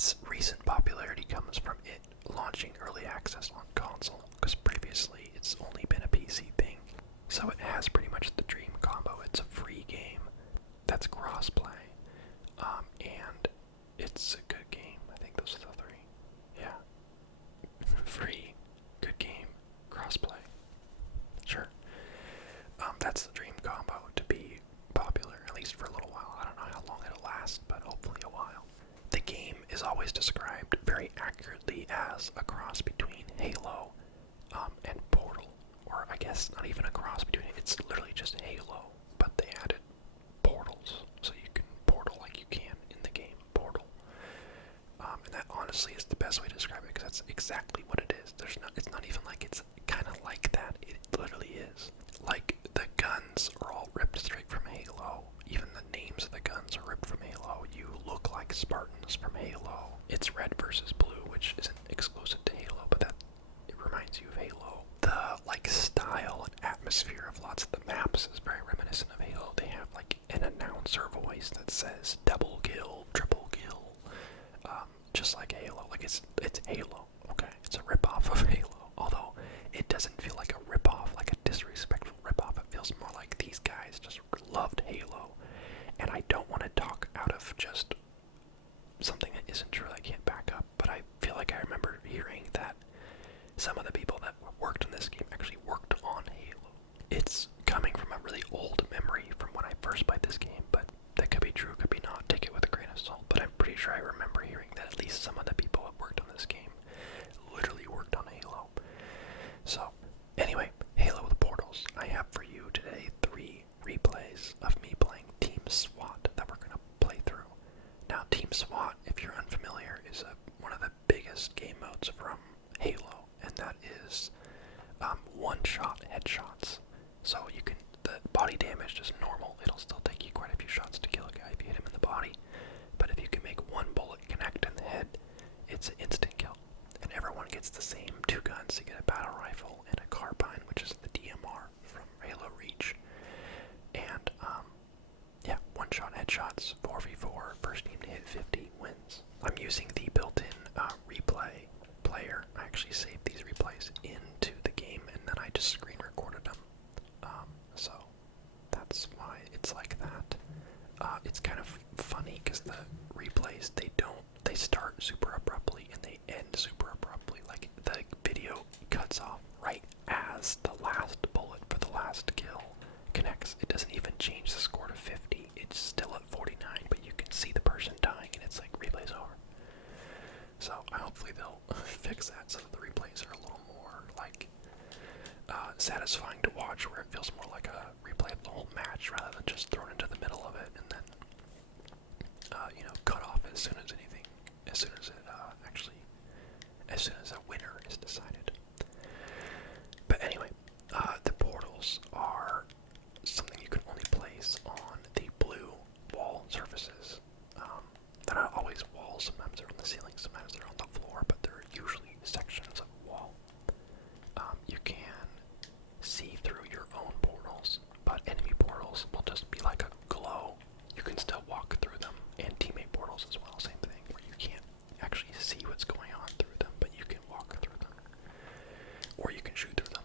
its recent popularity comes from it launching early access on console, because previously it's only been a PC thing. So it has pretty much the dream combo. It's a free game that's crossplay, and it's a good game. I think those are the three. Yeah. Free, good game, crossplay. Sure. That's the dream combo to be popular, at least for a little while. I don't know how long it'll last, but hopefully a while. The game is always described very accurately as a cross between Halo and Portal. Or I guess not even a cross between it. It's literally just Halo, but they added portals, so you can portal like you can in the game Portal. And that honestly is the best way to describe it, because that's exactly what it is. It's not even like it's kind of like that. It literally is. Like, the guns are all ripped straight from Halo. Even the names of the guns are ripped from Halo. You look like Spartans from Halo. It's red versus blue, which isn't exclusive to Halo, but it reminds you of Halo. The, like, style and atmosphere of lots of the maps is very reminiscent of Halo. They have, like, an announcer voice that says double kill, triple kill, just like Halo. Like, it's Halo, okay? It's a ripoff of Halo. Although, it doesn't feel like a ripoff, like a disrespectful ripoff. It feels more like these guys just loved Halo. And I don't want to talk out of just something that isn't true, I can't back up, but I feel like I remember hearing that some of the people that worked on this game actually worked on Halo. It's coming from a really old memory from when I first played this game, but that could be true, could be not. Take it with a grain of salt. But I'm pretty sure I remember hearing that at least some of the people that worked on this game literally worked on Halo. So, anyway, Halo with Portals. I have for you today 3 replays of me playing Team SWAT that we're going to play through. Now, Team SWAT, if you're unfamiliar, is one of the biggest game modes from Halo, and that is one-shot headshots. So the body damage is normal. It'll still take you quite a few shots to kill a guy if you hit him in the body. But if you can make one bullet connect in the head, it's an instant kill. And everyone gets the same 2 guns. You get a battle rifle and a carbine, which is the DMR from Halo Reach. And, yeah, one-shot headshots, 4v4, first team to hit 50 wins. I'm using the built-in replay player. I actually saved these replays into the game, and then I just screen recorded them. So that's why it's like that. It's kind of funny because the replays, they start super abruptly and they end super abruptly. Like, the video cuts off right as the last bullet for the last kill connects. It doesn't even change the score to 50. It's still at 49, but you can see the person dying and it's like replay's over. So hopefully they'll fix that so that the replays are a little more like satisfying to watch, where it feels more like a replay of the whole match rather than just thrown into the middle of it and then cut off as soon as as soon as a winner is decided. But anyway, the portals are something you can only place on the blue wall surfaces. They're not always walls. Sometimes they're on the ceiling, sometimes they're on the floor, but they're usually sections of wall. You can see through your own portals, but enemy portals will just be like a glow. You can still walk through them, and teammate portals as well, same thing, where you can't actually see what's going on through them, but you can walk through them, or you can shoot through them.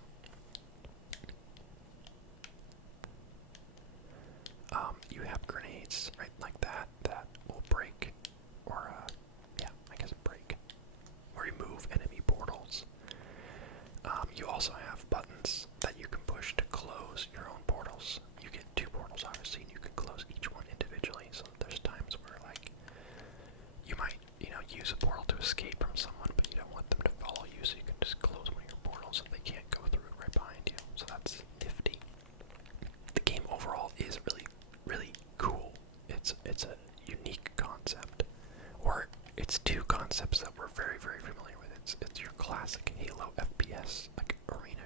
You have grenades, right, like that will break, or break, or remove enemy portals. You also have buttons that you can push to close your own portals. You get 2 portals, obviously, and you can close each one individually. So there's times where, like, you might, use a portal to escape from someone, but you don't want them to follow you, so you can just close one of your portals so they can't go through it right behind you. So that's nifty. The game overall is really, really cool. It's a unique concept, or it's 2 concepts that we're very, very familiar with. It's your classic Halo FPS, like arena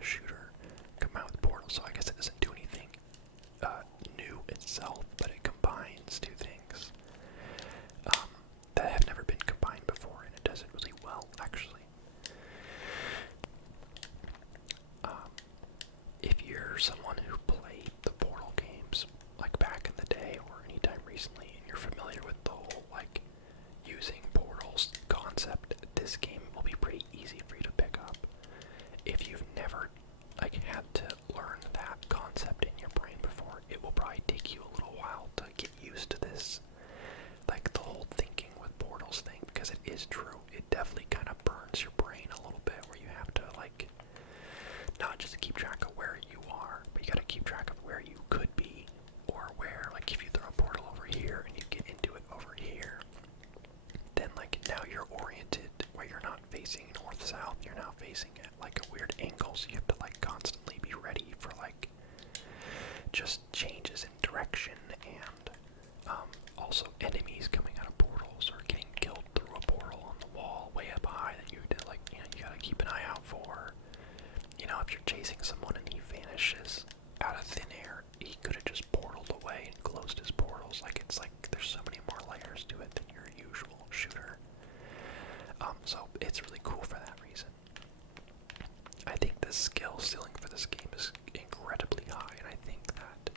south, you're now facing at like a weird angle, so you have to like constantly be ready for like just changes in direction, and also enemies coming out of portals or getting killed through a portal on the wall way up high that you like, you know, you gotta keep an eye out for. You know, if you're chasing someone and he vanishes out of thin air, he could have just portaled away and closed his portals. Like, it's like there's so many more layers to it than your usual shooter. So it's really cool for that reason. I think the skill ceiling for this game is incredibly high, and I think that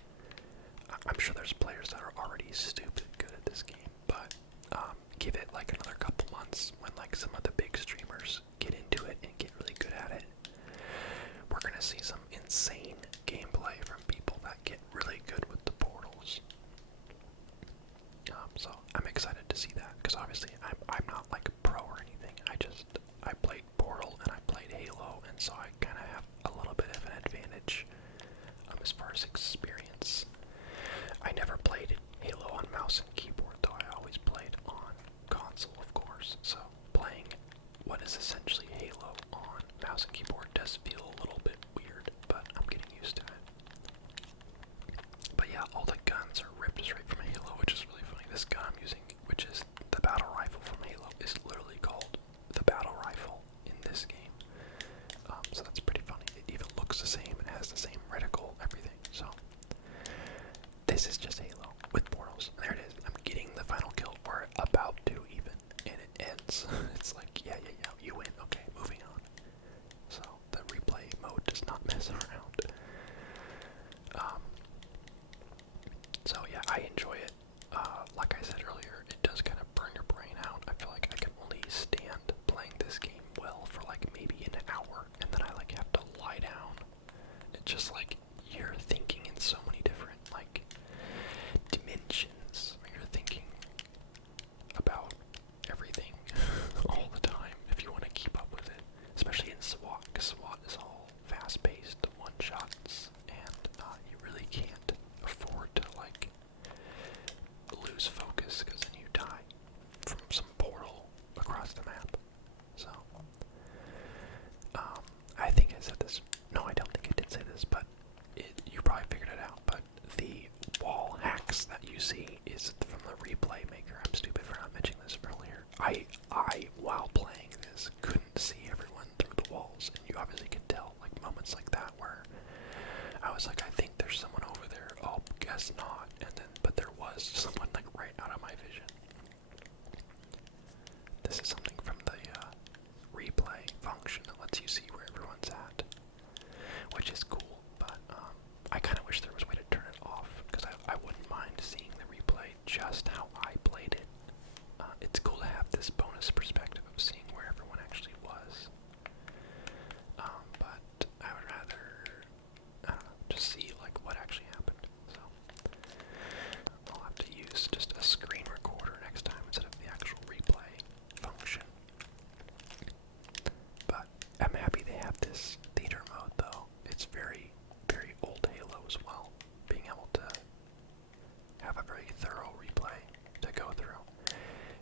I'm sure there's players that are already stupid good at this game, but give it like another couple months when like some of the big streamers get into it and get really good at it. We're gonna see some insane gameplay from people that get really good with the portals. So I'm excited to see that, because obviously I'm not like a pro or anything. I played Portal and I played Halo, and so I kind of have a little bit of an advantage as far as experience. I never played Halo on mouse and keyboard, though. I always played on console, of course. So playing what is essentially Halo on mouse and keyboard does feel a little bit weird, but I'm getting used to it. But yeah, all the guns are ripped straight from Halo, which is really funny. This gun I'm using, which is the battle rifle from Halo, is literally called the battle rifle in this game. So that's pretty funny. It even looks the same, it has the same reticle, everything. So this is just Halo with portals. And there it is. I'm getting the final kill, or about to even, and it ends. It's like, yeah, you win. Okay, moving on. So the replay mode does not mess around. So yeah, I enjoy it. Like I said earlier, it does kind of burn your brain out. I feel like I can only stand playing this game well for like maybe an hour, and then I like have to lie down. It's just like you're thinking in so many different like dimensions. You're thinking about everything all the time if you want to keep up with it, especially in SWAT, because SWAT is all fast-paced one-shots, and you really can't afford to like lose focus, because then you die from some portal across the map. So I think I said this. No, I don't think I did say this, but you probably figured it out. But the wall hacks that you see is from the replay maker. I'm stupid for not mentioning this earlier. I while playing this, couldn't see everyone through the walls, and you obviously can tell like moments like that where I was like, I think there's someone over there. Oh, guess not. And then, but there was someone like right out of my vision. This is something from the replay function that lets you see where everyone's at, which is cool. But I kind of wish there was a way to turn it off, because I wouldn't mind seeing the replay just how I played it. It's cool to have this bonus perspective of seeing where everyone actually was. But I would rather, I don't know, just see like what actually happened. So I'll have to use just a screen recorder next time instead of the actual replay function. But I'm happy they have this theater mode, though. It's very, very old Halo as well. Being able to have a very thorough replay to go through.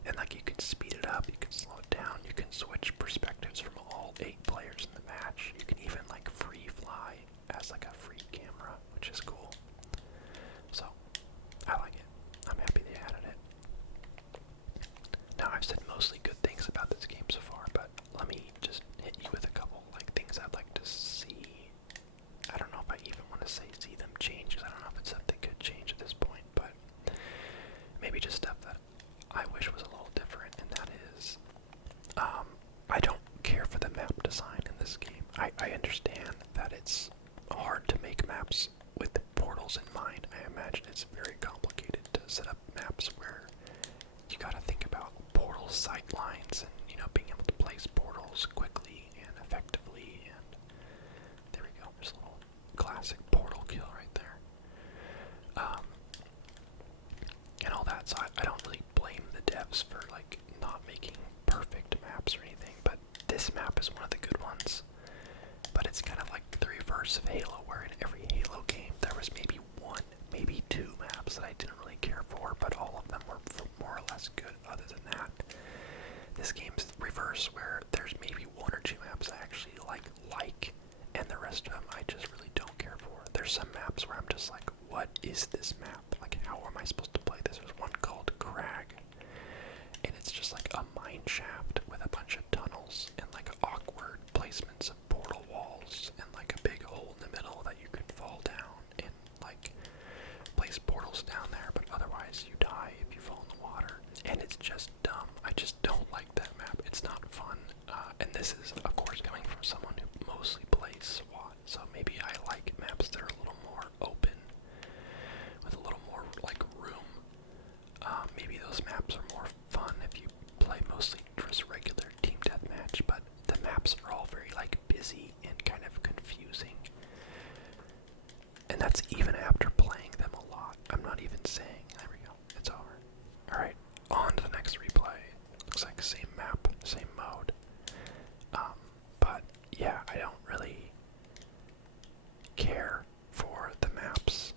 And like you can speed it up, you can slow it down, you can switch perspectives from all 8 players in the match. You can even like free fly as like a free camera, which is cool. So I like it. I'm happy they added it. Now I've said mostly good things about this game so far, but let me just hit you with a couple like things I'd like to see. I don't know if I even want to say see them change, because I don't know if it's stuff they could change at this point, but maybe just stuff that I wish was a little different, and that is, I don't care for the map design in this game. I understand that it's hard to make maps with portals in mind. I imagine it's very complicated to set up maps where you gotta think about portal sight lines and, you know, being able to place portals quickly and effectively, and there we go, there's a little classic portal kill right there. And all that, so I don't really blame the devs for like not making perfect maps or anything, but this map is one of the good ones. But it's kind of like the reverse of Halo, where in every Halo game there was maybe 1, maybe 2 maps that I didn't really care for, but all of them were more or less good other than that. This game's the reverse, where there's maybe 1 or two maps I actually like, and the rest of them I just really don't care for. There's some maps where I'm just like, what is this map? Like, how am I supposed to play this? There's one called Crag, and it's just like a mine shaft with a bunch of tunnels and like awkward placements of portal walls and like a big hole in the middle that you can fall down and like place portals down there, but otherwise you die if you fall in the water. And it's just dumb. I just don't like that map. It's not fun. And this is, of course, coming from someone who mostly plays SWAT, so maybe I like maps that are a little more open, with a little more like room. Maybe those maps are more fun if you play mostly just regular team deathmatch, but the maps are all very like busy and kind of confusing. And that's even after playing them a lot. I'm not even saying, there we go, it's over. Alright, on to the next replay. Looks like same map, same mode. But yeah, I don't really care for the maps.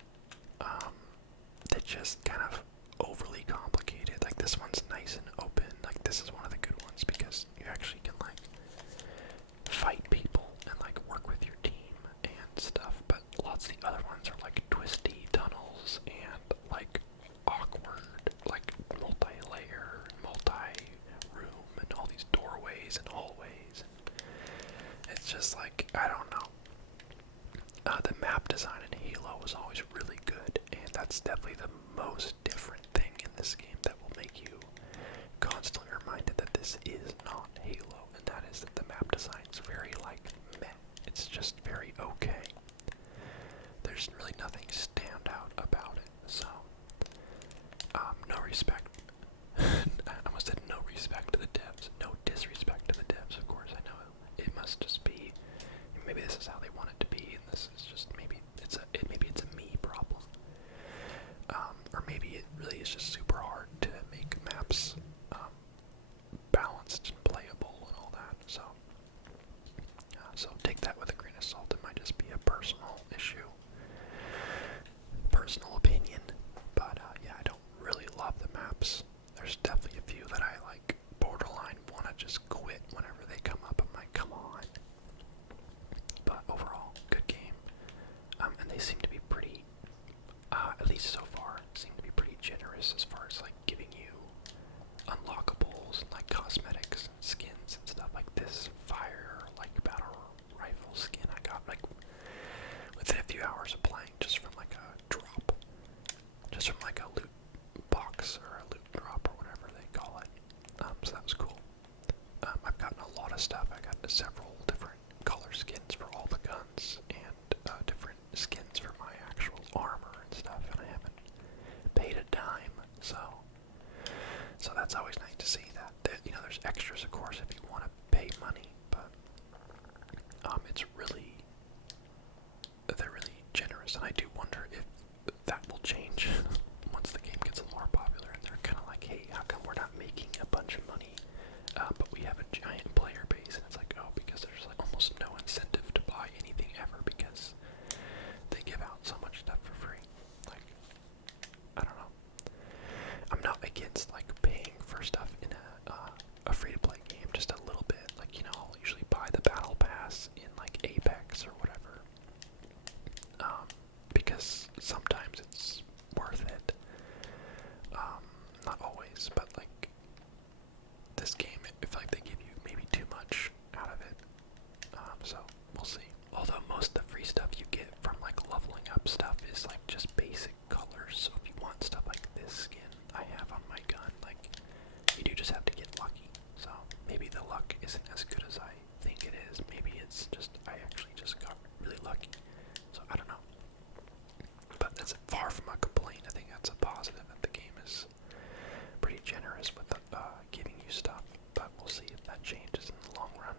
They're just kind of overly complicated. Like this one's nice and open. Like this is one of the good ones because you actually can like fight people and like work with your team and stuff. But lots of the other ones are like twisty tunnels and like awkward, like multi-layer, multi-room, and all these doorways and hallways. It's just like, I don't know. The map design in Halo was always really good, and that's definitely the most different thing in this game that will make you constantly reminded that this is not Halo, and that is that the map design is very like meh. It's just very okay. There's really nothing stand out about it, so no respect. I almost said no respect to the devs. No disrespect to the devs, of course. I know it must just be, maybe this is how they want it to be, and this is just maybe it's a me problem, or maybe it really is just super hard to make maps balanced and playable and all that. So, so take that with a grain of salt. It might just be a personal issue, personal opinion. But yeah, I don't really love the maps. There's definitely a few that I like borderline want to just quit whenever they come up. I'm like, come on. But overall, good game. And they seem to be pretty, at least so far, seem to be pretty generous as far as like giving you unlockables and like cosmetics and skins and stuff like this fire like battle rifle skin I got like within a few hours of playing just from like a drop, just from like a loot box or a loot drop or whatever they call it. So that was cool. I've gotten a lot of stuff. I got several different color skins for all the guns and different skins for my actual armor and stuff, and I haven't paid a dime, so that's always nice to see that. You know, there's extras, of course, if you want to pay money, but they're really generous, and I do wonder if that will change once the game gets a little more popular, and they're kind of like, hey, how come we're not making a bunch of money, but we have a giant player base, and it's like, oh, because there's like almost no incentive to buy anything ever, because they give out so much stuff for free. Like, I don't know. I'm not against like paying for stuff in a free-to-play game, just a little bit. Like, you know, I'll usually buy the battle pass in like Apex or whatever, because sometimes it's worth it. Not always, but like this game, I feel like they give you maybe too much out of it. So we'll see. Although most of the free stuff you get from like leveling up stuff is like just basic colors. So if you want stuff like this skin I have on my gun, like you do just have to get lucky. So maybe the luck isn't as good as I think it is. Maybe it's just I actually just got really lucky. So I don't know. But that's far from a complaint. I think that's a positive that the game is pretty generous with giving you stuff. But we'll see if that changes in the long run.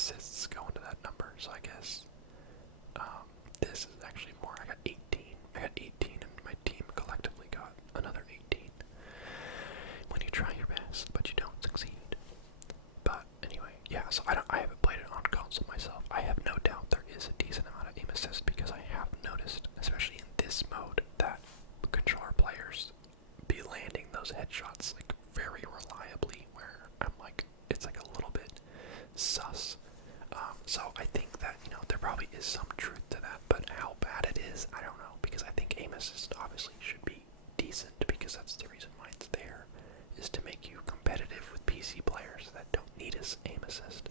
assists go into that number, so I guess this is actually more. I got 18. I got 18, and my team collectively got another 18. When you try your best, but you don't succeed. But anyway, yeah. So I haven't played it on console myself. I have no doubt there is a decent amount of aim assist because I have noticed, especially in this mode, that controller players be landing those headshots like very reliably. Where I'm like, it's like a little bit sus. So I think that, there probably is some truth to that, but how bad it is, I don't know, because I think aim assist obviously should be decent, because that's the reason why it's there, is to make you competitive with PC players that don't need aim assist.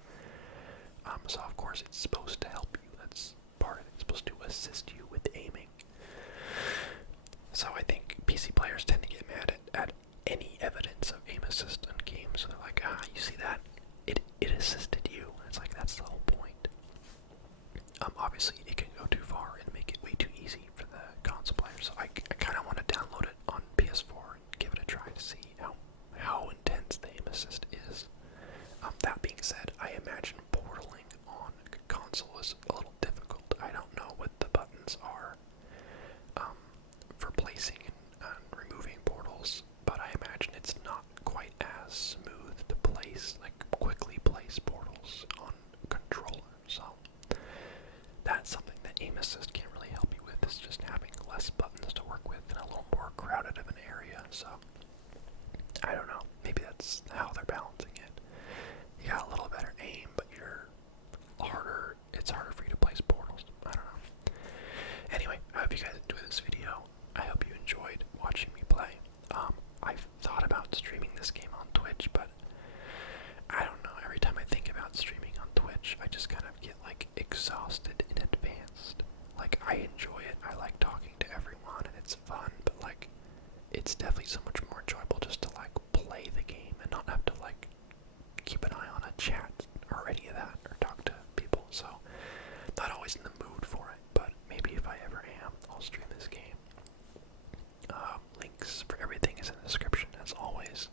So of course it's supposed to help you, that's part of it, it's supposed to assist you with aiming. So I think PC players tend to get mad at any evidence of aim assist in games, so they're like, you see that? It assisted you. It's like, that's the whole point. Obviously, it can go too far and make it way too easy for the console players, so I kind of want to download it on PS4 and give it a try to see how intense the aim assist is. That being said, I imagine portaling on console is a little difficult. I don't know what the buttons are for placing and removing portals, but I imagine it's not quite as smooth to place, like quickly place portals on controller. So that's something that aim assist can't really help you with. It's just having less buttons to work with and a little more crowded of an area. So I don't know. Maybe that's how they're balancing it. You got a little better aim, but it's harder for you to place portals. I don't know. Anyway, I hope you guys enjoyed this video. I hope you enjoyed watching me play. I've thought about streaming this game on Twitch, but I don't know. Every time I think about streaming on Twitch, I just kind of get like exhausted in advance. Like, I enjoy it. I like talking to everyone, and it's fun, but like, it's definitely so much more enjoyable just to like play the game and not have to like keep an eye on a chat or any of that or talk to people. So not always in the mood for it, but maybe if I ever am, I'll stream this game. Links for everything is in the description as always.